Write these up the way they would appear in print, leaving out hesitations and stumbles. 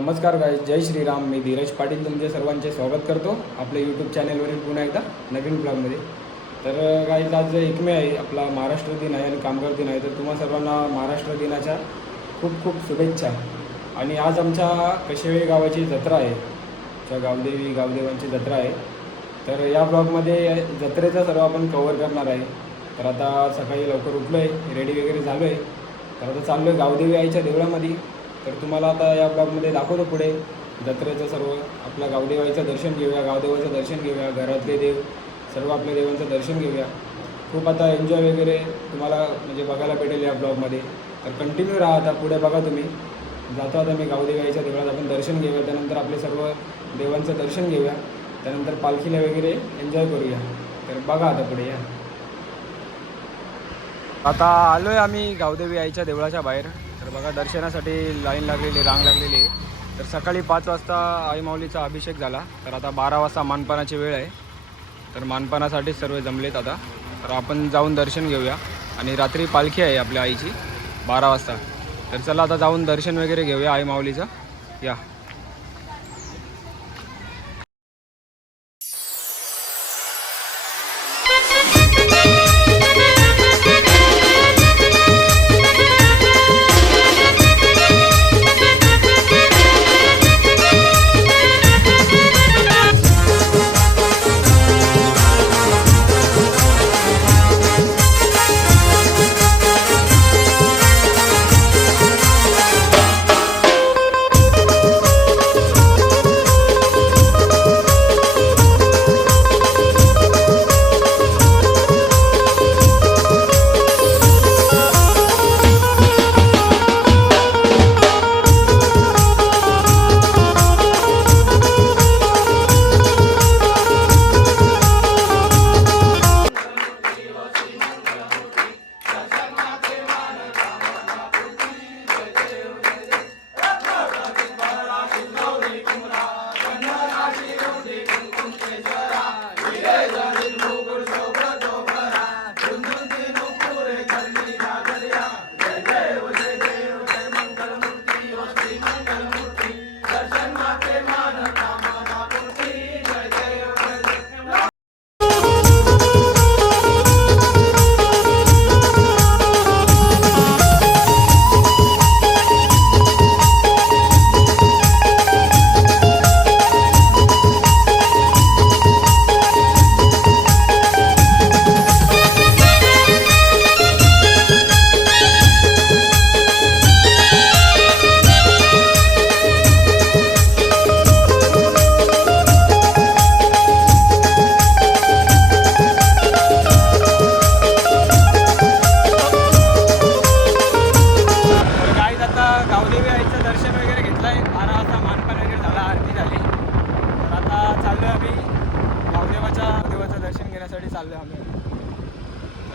नमस्कार गाईज, जय श्रीराम. मी धीरज पाटील तुमचे सर्वांचे स्वागत करतो आपल्या यूट्यूब चॅनलवरील पुन्हा एकदा नवीन ब्लॉगमध्ये. तर गाईज आज 1 मे आहे, आपला महाराष्ट्र दिन आहे आणि कामगार दिन आहे. तर तुम्हा सर्वांना महाराष्ट्र दिनाच्या खूप खूप शुभेच्छा. आणि आज आमच्या कशेळी गावाची जत्रा आहे, त्या गावदेवांची जत्रा आहे. तर या ब्लॉगमध्ये जत्रेचा सर्व आपण कवर करणार आहे. तर आता सकाळी लवकर उठलो आहे, रेडी वगैरे झालो आहे. तर आता चाललो आहे गावदेवी आईच्या देवळामध्ये. तर तुम्हाला आता या ब्लॉगमध्ये दाखवतो पुढे जत्रेचं सर्व. आपल्या गावदेवाईचं दर्शन घेऊया, गावदेवाचं दर्शन घेऊया, घरातले देव सर्व आपल्या देवांचं दर्शन घेऊया. खूप आता एन्जॉय वगैरे तुम्हाला म्हणजे बघायला भेटेल या ब्लॉगमध्ये. तर कंटिन्यू राहा, आता पुढे बघा तुम्ही. जातो आता मी गावदेवी आईच्या देवळात, आपण दर्शन घेऊया. त्यानंतर आपले सर्व देवांचं दर्शन घेऊया, त्यानंतर पालखीला वगैरे एन्जॉय करूया. तर बघा आता पुढे या. आता आलो आहे आम्ही गावदेवी आईच्या देवळाच्या बाहेर. तर बघा दर्शनासाठी लाईन लागलेली, रांग लागलेली आहे. तर सकाळी 5 वाजता आई माऊलीचा अभिषेक झाला. तर आता 12 वाजता मानपानाची वेळ आहे. तर मानपानासाठी सर्व जमलेत आता. तर आपण जाऊन दर्शन घेऊया. आणि रात्री पालखी आहे आपल्या आईची 12 वाजता. तर चला आता जाऊन दर्शन वगैरे घेऊया आई माऊलीचं. या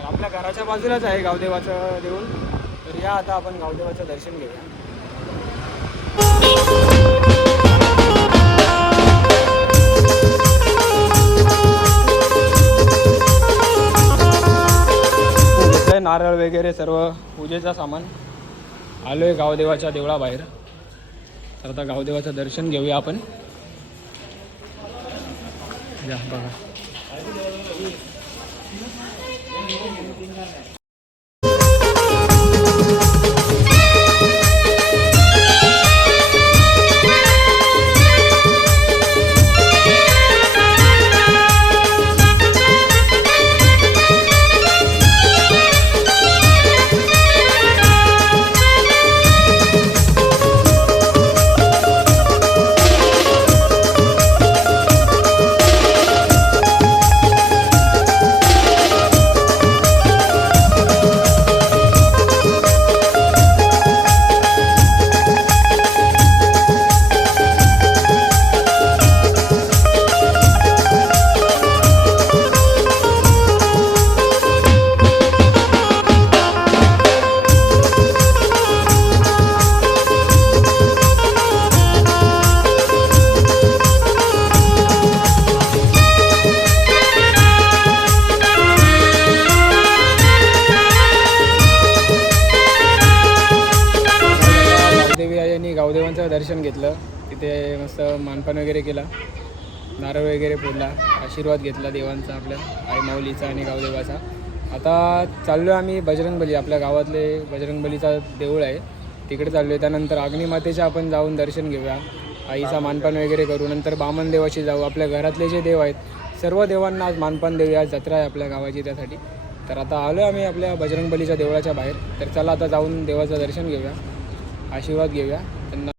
आपल्या घराच्या बाजूलाच आहे गावदेवाचं देऊळ. तर या आता आपण गावदेवाचं दर्शन घेऊया. नारळ वगैरे सर्व पूजेचा सामान. आलोय गावदेवाच्या देवळाबाहेर. तर आता गावदेवाचं दर्शन घेऊया आपण. या बघा. तिथे मस्त मानपान वगैरे केला, नारळ वगैरे फोडला, आशीर्वाद घेतला देवांचा, आपल्या आई माऊलीचा आणि गावदेवाचा. आता चाललो आहे आम्ही बजरंगबली, आपल्या गावातले बजरंगबलीचा देऊळ आहे तिकडे चाललो आहे. त्यानंतर अग्निमातेचे आपण जाऊन दर्शन घेऊया, आईचा मानपान वगैरे करू. नंतर बामन देवाशी जाऊ. आपल्या घरातले जे देव आहेत सर्व देवांना आज मानपान देऊया, जत्रा आहे आपल्या गावाची त्यासाठी. तर आता आलो आम्ही आपल्या बजरंगबलीच्या देवळाच्या बाहेर. तर चला आता जाऊन देवाचं दर्शन घेऊया, आशीर्वाद घेऊया त्यांना.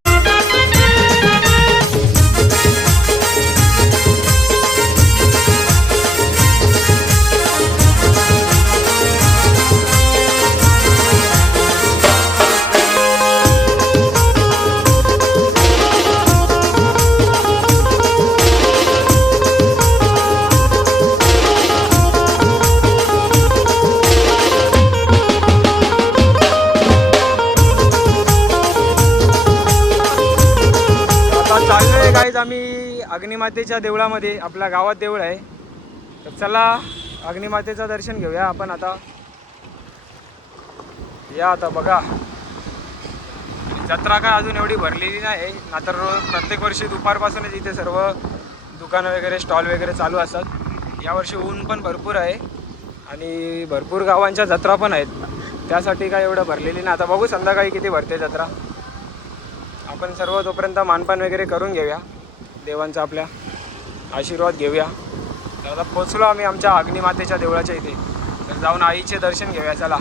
चाललो आहे गाईज आम्ही अग्निमातेच्या देवळामध्ये, आपल्या गावात देऊळ आहे. तर चला अग्निमातेचं दर्शन घेऊया आपण आता. या आता बघा, जत्रा काय अजून एवढी भरलेली नाही ना, तर प्रत्येक वर्षी दुपारपासूनच इथे सर्व दुकानं वगैरे स्टॉल वगैरे चालू असतात. यावर्षी ऊन पण भरपूर आहे आणि भरपूर गावांच्या जत्रा पण आहेत, त्यासाठी काय एवढं भरलेली नाही. आता बघू संध्याकाळी किती भरते जत्रा. आपण सर्व तोपर्यंत मानपान वगैरे करून घेऊया, देवांचा आपल्या आशीर्वाद घेऊया. तर आता पोचलो आम्ही आमच्या अग्निमातेच्या देवळाच्या इथे. तर जाऊन आईचे दर्शन घेऊया चला.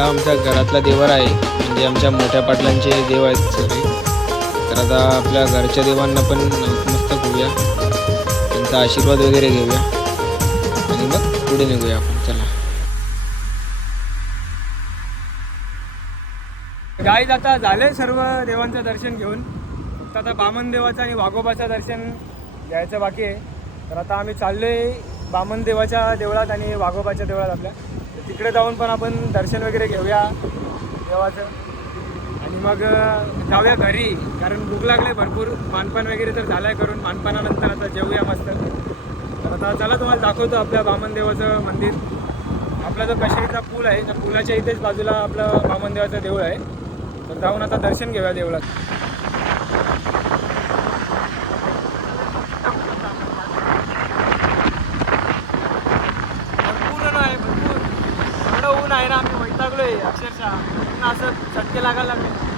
आमच्या घरातला देवर आहे, म्हणजे आमच्या मोठ्या पाटलांचे देव आहेत सगळे. तर आता आपल्या घरच्या देवांना पण नतमस्तक होऊया, त्यांचा आशीर्वाद वगैरे घेऊया आणि मग पुढे निघूया आपण. चला गाईज आता झाले सर्व देवांचं दर्शन घेऊन, फक्त आता बामन देवाचं आणि वाघोबाचं दर्शन घ्यायचं बाकी आहे. तर आता आम्ही चाललोय बामन देवाच्या देवळात आणि वाघोबाच्या देवळात आपल्या. तिकडे जाऊन पण आपण दर्शन वगैरे घेऊया देवाचं आणि मग जाऊया घरी, कारण भूक लागले भरपूर. मानपान वगैरे तर झालं आहे करून, मानपानानंतर आता जेवूया मस्त. तर आता चला तुम्हाला दाखवतो आपल्या बामन देवाचं मंदिर. आपला जो कशेरीचा पूल आहे त्या पुलाच्या इथेच बाजूला आपलं बामन देवाचं देऊळ आहे. तर जाऊन आता दर्शन घेऊया देवळात. ऊन आहे ना, आम्ही वैतागलोय अक्षरशः, असं चटके लागायला लागले.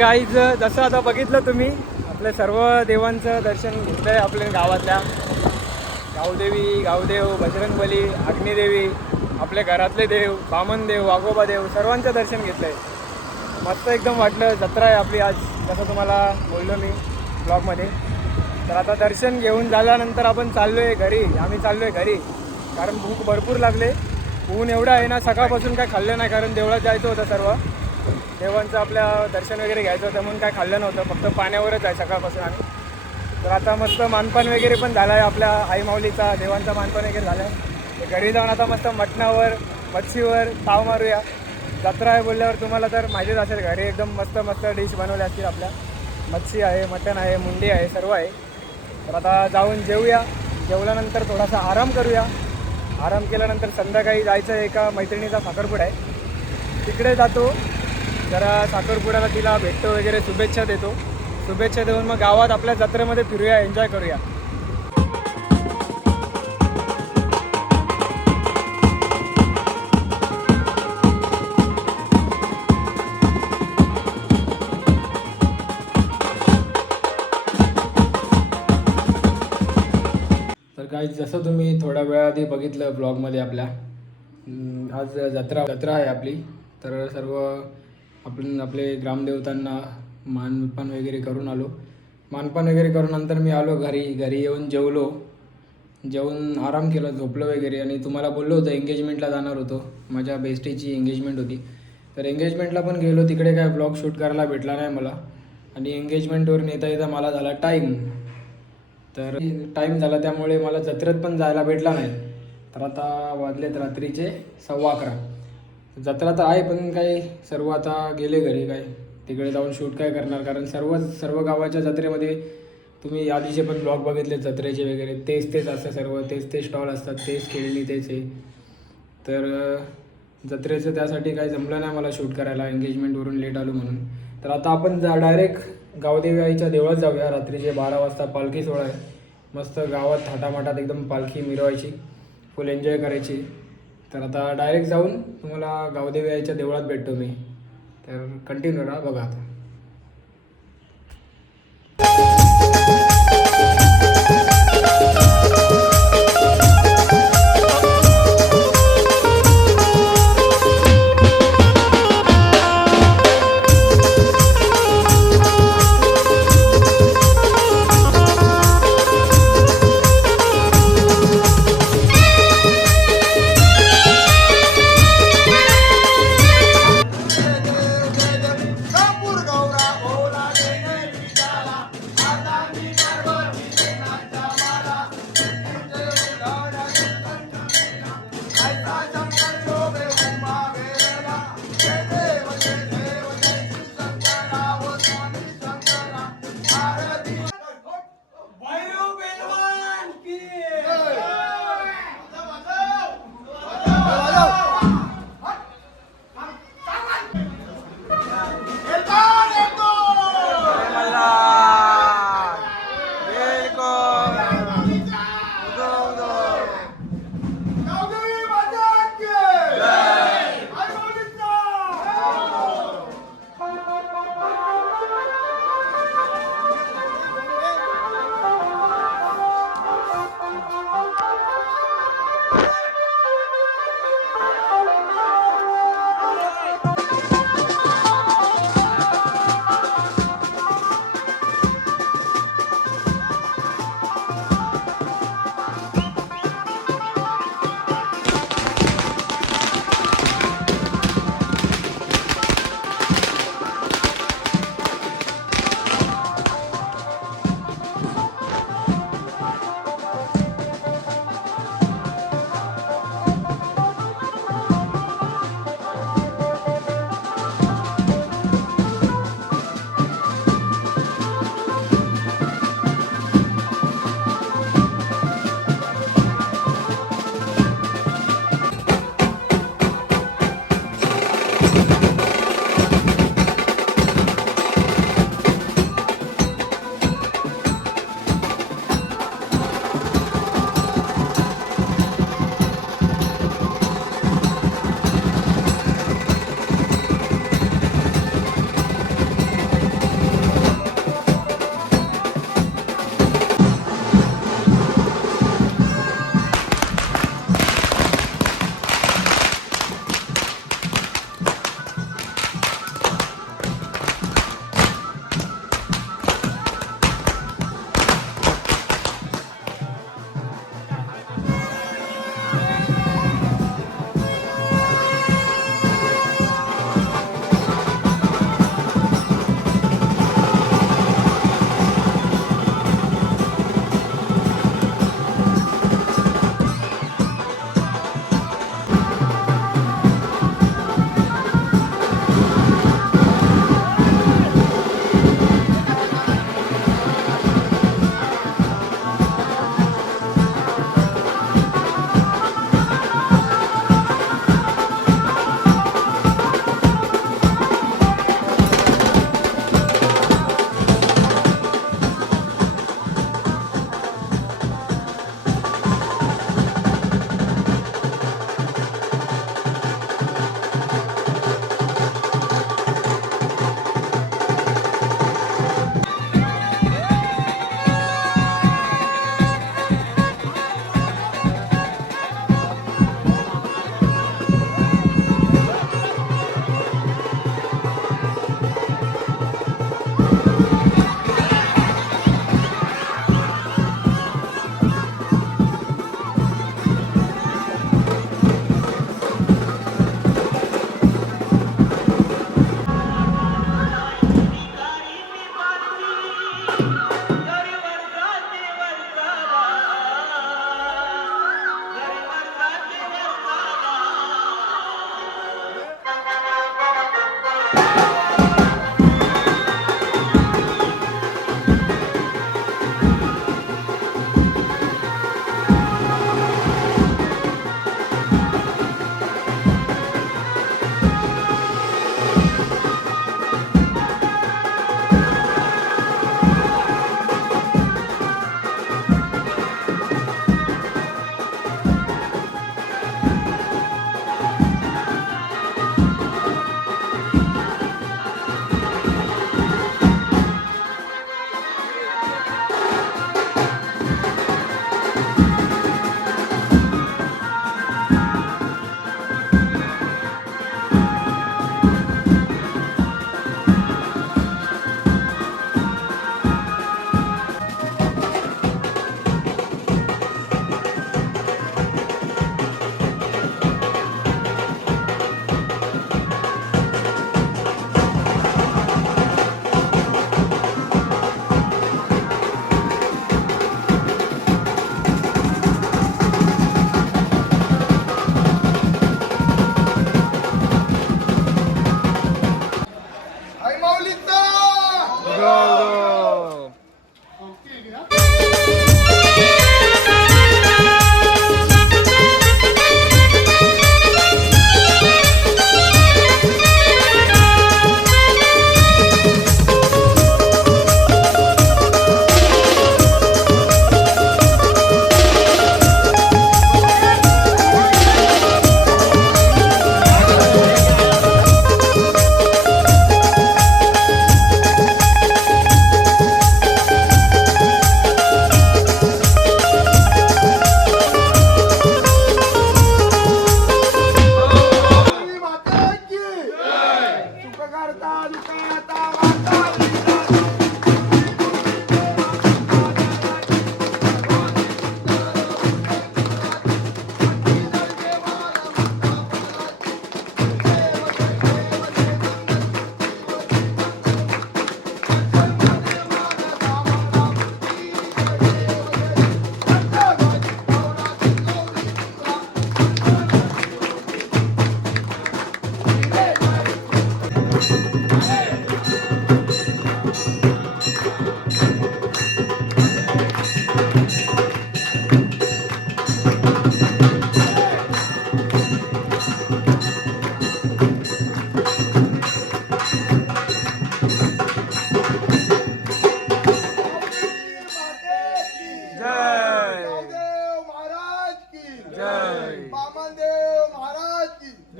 गाईज जसं आता बघितलं तुम्ही, आपल्या सर्व देवांचं दर्शन घेतलं आहे. आपल्या गावातल्या गावदेवी, गावदेव, बजरंगबली, अग्निदेवी, आपल्या घरातले देव, बामन देव, वाघोबा देव, सर्वांचं दर्शन घेतलं आहे. मस्त एकदम वाटलं. जत्रा आहे आपली आज, जसं तुम्हाला बोललो मी ब्लॉगमध्ये. तर आता दर्शन घेऊन झाल्यानंतर आपण चाललो आहे घरी. आम्ही चाललो आहे घरी, कारण भूक भरपूर लागले. ऊन एवढं आहे ना, सकाळपासून काय खाल्लं नाही, कारण देवळात जायचं होतं, सर्व देवांचं आपल्या दर्शन वगैरे घ्यायचं होतं, म्हणून काय खाल्लं नव्हतं, फक्त पाण्यावरच आहे सकाळपासून आम्ही. तर आता मस्त मानपान वगैरे पण झालं आहे, आपल्या आई माऊलीचा देवांचा मानपान वगैरे झालं आहे. घरी जाऊन आता मस्त मटणावर, मच्छीवर ताव मारूया. जत्रा आहे बोलल्यावर तुम्हाला तर माहितीच असेल, घरी एकदम मस्त मस्त डिश बनवल्या असतील आपल्या. मच्छी आहे, मटण आहे, मुंडी आहे, सर्व आहे. तर आता जाऊन जेवूया. जेवल्यानंतर थोडासा आराम करूया आराम केल्यानंतर संध्याकाळी जायचं आहे एका मैत्रिणीचा साखरपुडा आहे, तिकडे जातो. जरा साखरपुड्याला तिला भेटतो वगैरे, शुभेच्छा देतो. शुभेच्छा देऊन मग गावात आपल्या जत्रेमध्ये फिरूया, एन्जॉय करूया. तर काही जसं तुम्ही थोड्या वेळाआधी बघितलं ब्लॉगमध्ये आपल्या, आज जत्रा आहे आपली. तर सर्व आपण आपले ग्रामदेवतांना मानपान वगैरे करून आलो. मानपान वगैरे करून नंतर मी आलो घरी येऊन जेवून आराम केला, झोपलो वगैरे. आणि तुम्हाला बोललो होतं एंगेजमेंटला जाणार होतो, माझ्या बेस्टीची एंगेजमेंट होती. तर एंगेजमेंटला पण गेलो, तिकडे काय ब्लॉग शूट करायला भेटला नाही मला. आणि एंगेजमेंटवरून येता मला झाला टाईम. तर टाईम झाला त्यामुळे मला जत्रेत पण जायला भेटला नाही. तर आता वाजलेत रात्रीचे 11:15. जत्रा तर आहे पण काय सर्व आता गेले घरी, काय तिकडे जाऊन शूट काय करणार, कारण सर्व गावाच्या जत्रेमध्ये तुम्ही आधीचे पण ब्लॉग बघितले जत्रेचे वगैरे, तेच असतं सर्व, तेच स्टॉल असतात, तेच खेळणी, तेच आहे. तर जत्रेचं त्यासाठी काही जमलं नाही मला शूट करायला, एंगेजमेंटवरून लेट आलो म्हणून. तर आता आपण डायरेक्ट गावदेवी आईच्या देवळात जाऊया. रात्रीचे 12 वाजता पालखी सोहळा आहे. मस्त गावात थाटामाटात एकदम पालखी मिरवायची, फुल एन्जॉय करायची. तर आता डायरेक्ट जाऊन तुम्हाला गावदेवी आईच्या देवळात भेटतो मी. तर कंटिन्यू राहा, बघा आता.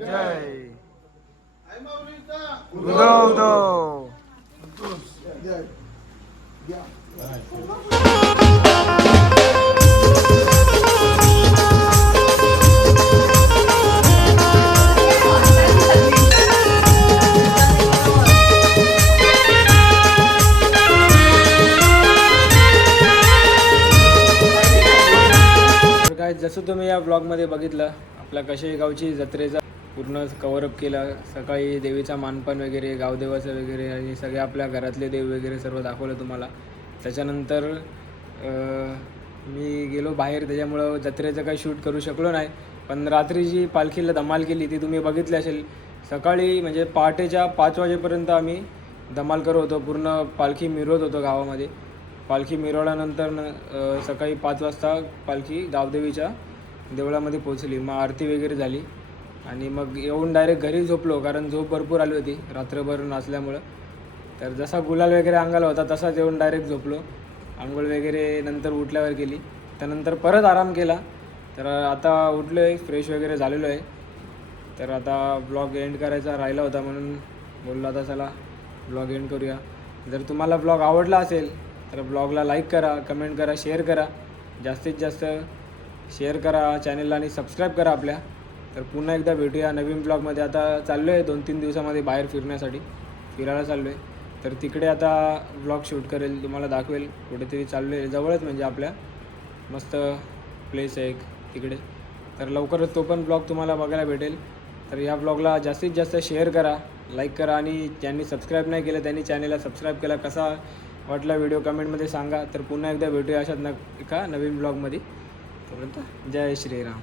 जय उदो उदो. तर काय जसं तुम्ही या ब्लॉगमध्ये बघितलं आपल्या कशे गावची जत्रेचा पूर्ण कवरअप केला. सकाळी देवीचा मानपान वगैरे गावदेवाचं वगैरे आणि सगळे आपल्या घरातले देव वगैरे सर्व दाखवलं तुम्हाला. त्याच्यानंतर मी गेलो बाहेर त्याच्यामुळं जत्रेचं काही शूट करू शकलो नाही. पण रात्री जी पालखीला धमाल केली ती तुम्ही बघितली असेल. सकाळी म्हणजे पहाटेच्या 5 वाजेपर्यंत आम्ही धमाल करत होतो. पूर्ण पालखी मिरवत होतो गावामध्ये. पालखी मिरवल्यानंतर सकाळी 5 वाजता पालखी गावदेवीच्या देवळामध्ये पोचली. मग आरती वगैरे झाली आणि मग येऊन डायरेक्ट घरी झोपलो कारण झोप भरपूर आली होती रात्रभर नाचल्यामुळं. तर जसा गुलाल वगैरे अंगाला होता तसाच येऊन डायरेक्ट झोपलो. आंघोळ वगैरे नंतर उठल्यावर केली. त्यानंतर परत आराम केला. तर आता उठलो आहे, फ्रेश वगैरे झालेलो आहे. तर आता ब्लॉग एंड करायचा राहिला होता म्हणून बोललो आता चला ब्लॉग एंड करूया. जर तुम्हाला ब्लॉग आवडला असेल तर ब्लॉगला लाईक करा, कमेंट करा, शेअर करा. जास्तीत जास्त शेअर करा चॅनलला आणि सबस्क्राईब करा आपल्या. तर पुन्हा एकदा भेटूया नवीन ब्लॉगमध्ये. आता चाललो आहे 2-3 दिवसामध्ये बाहेर फिरायला चाललो आहे. तर तिकडे आता ब्लॉग शूट करेल, तुम्हाला दाखवेल. कुठेतरी चाललो आहे जवळच म्हणजे आपल्या मस्त प्लेस आहे एक तिकडे. तर लवकरच तो पण ब्लॉग तुम्हाला बघायला भेटेल. तर या ब्लॉगला जास्तीत जास्त शेअर करा, लाईक करा आणि ज्यांनी सबस्क्राईब नाही केलं त्यांनी चॅनलला सबस्क्राईब केला. कसा वाटला व्हिडिओ कमेंटमध्ये सांगा. तर पुन्हा एकदा भेटूया अशात एका नवीन ब्लॉगमध्ये. तोपर्यंत जय श्रीराम.